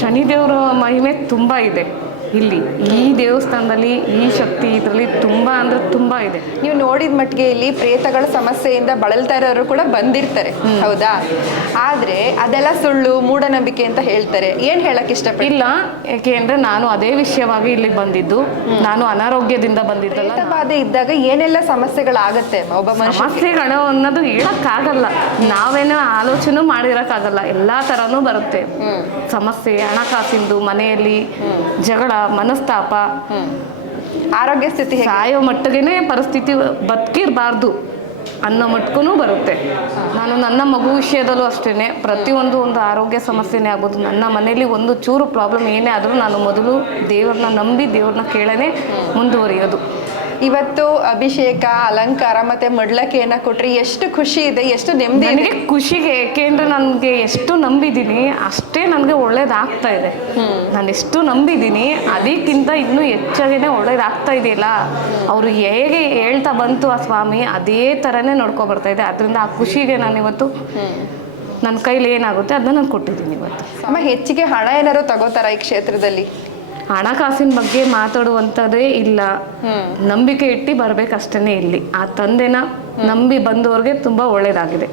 ಶನಿದೇವರ ಮಹಿಮೆ ತುಂಬ ಇದೆ ಇಲ್ಲಿ. ಈ ದೇವಸ್ಥಾನದಲ್ಲಿ ಈ ಶಕ್ತಿ ಇದರಲ್ಲಿ ತುಂಬ ಅಂದರೆ ತುಂಬ ಇದೆ. ನೀವು ನೋಡಿದ ಮಟ್ಟಿಗೆ ಇಲ್ಲಿ ಪ್ರೇತಗಳ ಸಮಸ್ಯೆಯಿಂದ ಬಳಲ್ತಾ ಇರೋರು ಕೂಡ ಬಂದಿರ್ತಾರೆ, ಹೌದಾ? ಆದ್ರೆ ಅದೆಲ್ಲ ಸುಳ್ಳು, ಮೂಢನಂಬಿಕೆ ಅಂತ ಹೇಳ್ತಾರೆ. ಏನ್ ಹೇಳಕ್ ಇಷ್ಟಪಡ್ತೀನಿ? ಇಲ್ಲ, ಯಾಕೆಂದ್ರೆ ನಾನು ಅದೇ ವಿಷಯವಾಗಿ ಇಲ್ಲಿಗೆ ಬಂದಿದ್ದು. ನಾನು ಅನಾರೋಗ್ಯದಿಂದ ಬಂದಿದ್ದಲ್ಲ. ಬಾಧೆ ಇದ್ದಾಗ ಏನೆಲ್ಲ ಸಮಸ್ಯೆಗಳಾಗತ್ತೆ ಒಬ್ಬ ಸಮಸ್ಯೆಗಳು ಅನ್ನೋದು ಹೇಳಕ್ಕಾಗಲ್ಲ, ನಾವೇನೋ ಆಲೋಚನೆ ಮಾಡಿರಕ್ಕಾಗಲ್ಲ. ಎಲ್ಲಾ ತರನೂ ಬರುತ್ತೆ ಸಮಸ್ಯೆ. ಹಣಕಾಸಿಂದು, ಮನೆಯಲ್ಲಿ ಜಗಳ, ಮನಸ್ತಾಪ, ಆರೋಗ್ಯ ಸ್ಥಿತಿ, ಸಾಯೋ ಮಟ್ಟಿಗೆನೆ ಪರಿಸ್ಥಿತಿ, ಬದುಕಿರಬಾರ್ದು ಅನ್ನೋ ಮಟ್ಕೂ ಬರುತ್ತೆ. ನಾನು ನನ್ನ ಮಗು ವಿಷಯದಲ್ಲೂ ಅಷ್ಟೇ, ಪ್ರತಿಯೊಂದು ಒಂದು ಆರೋಗ್ಯ ಸಮಸ್ಯೆನೇ ಆಗ್ಬೋದು. ನನ್ನ ಮನೇಲಿ ಒಂದು ಚೂರು ಪ್ರಾಬ್ಲಮ್ ಏನೇ ಆದರೂ ನಾನು ಮೊದಲು ದೇವ್ರನ್ನ ನಂಬಿ ದೇವ್ರನ್ನ ಕೇಳನೆ ಮುಂದುವರಿಯೋದು. ಇವತ್ತು ಅಭಿಷೇಕ, ಅಲಂಕಾರ ಮತ್ತೆ ಮಡ್ಲಕ್ಕೆಯನ್ನ ಕೊಟ್ರಿ, ಎಷ್ಟು ಖುಷಿ ಇದೆ, ಎಷ್ಟು ನೆಮ್ಮದಿ ಇದೆ. ಖುಷಿಗೆ, ಏಕೆಂದ್ರೆ ನನಗೆ ಎಷ್ಟು ನಂಬಿದ್ದೀನಿ ಅಷ್ಟೇ ನನಗೆ ಒಳ್ಳೇದಾಗ್ತಾ ಇದೆ. ನಾನು ಎಷ್ಟು ನಂಬಿದ್ದೀನಿ ಅದಕ್ಕಿಂತ ಇನ್ನೂ ಹೆಚ್ಚಾಗಿನೇ ಒಳ್ಳೇದಾಗ್ತಾ ಇದೆಯಲ್ಲ. ಅವರು ಹೇಗೆ ಹೇಳ್ತಾ ಬಂತು ಆ ಸ್ವಾಮಿ, ಅದೇ ಥರನೇ ನೋಡ್ಕೊ ಬರ್ತಾ ಇದೆ. ಅದರಿಂದ ಆ ಖುಷಿಗೆ ನಾನು ಇವತ್ತು ನನ್ನ ಕೈಲಿ ಏನಾಗುತ್ತೆ ಅದನ್ನ ನಾನು ಕೊಟ್ಟಿದ್ದೀನಿ ಇವತ್ತು. ಅಮ್ಮ, ಹೆಚ್ಚಿಗೆ ಹಣ ಏನಾದ್ರು ತಗೋತಾರ ಈ ಕ್ಷೇತ್ರದಲ್ಲಿ? ಹಣಕಾಸಿನ ಬಗ್ಗೆ ಮಾತಾಡುವಂಥದ್ದೇ ಇಲ್ಲ. ನಂಬಿಕೆ ಇಟ್ಟು ಬರ್ಬೇಕಷ್ಟೇ ಇಲ್ಲಿ. ಆ ತಂದೆನ ನಂಬಿ ಬಂದವ್ರಿಗೆ ತುಂಬ ಒಳ್ಳೇದಾಗಿದೆ.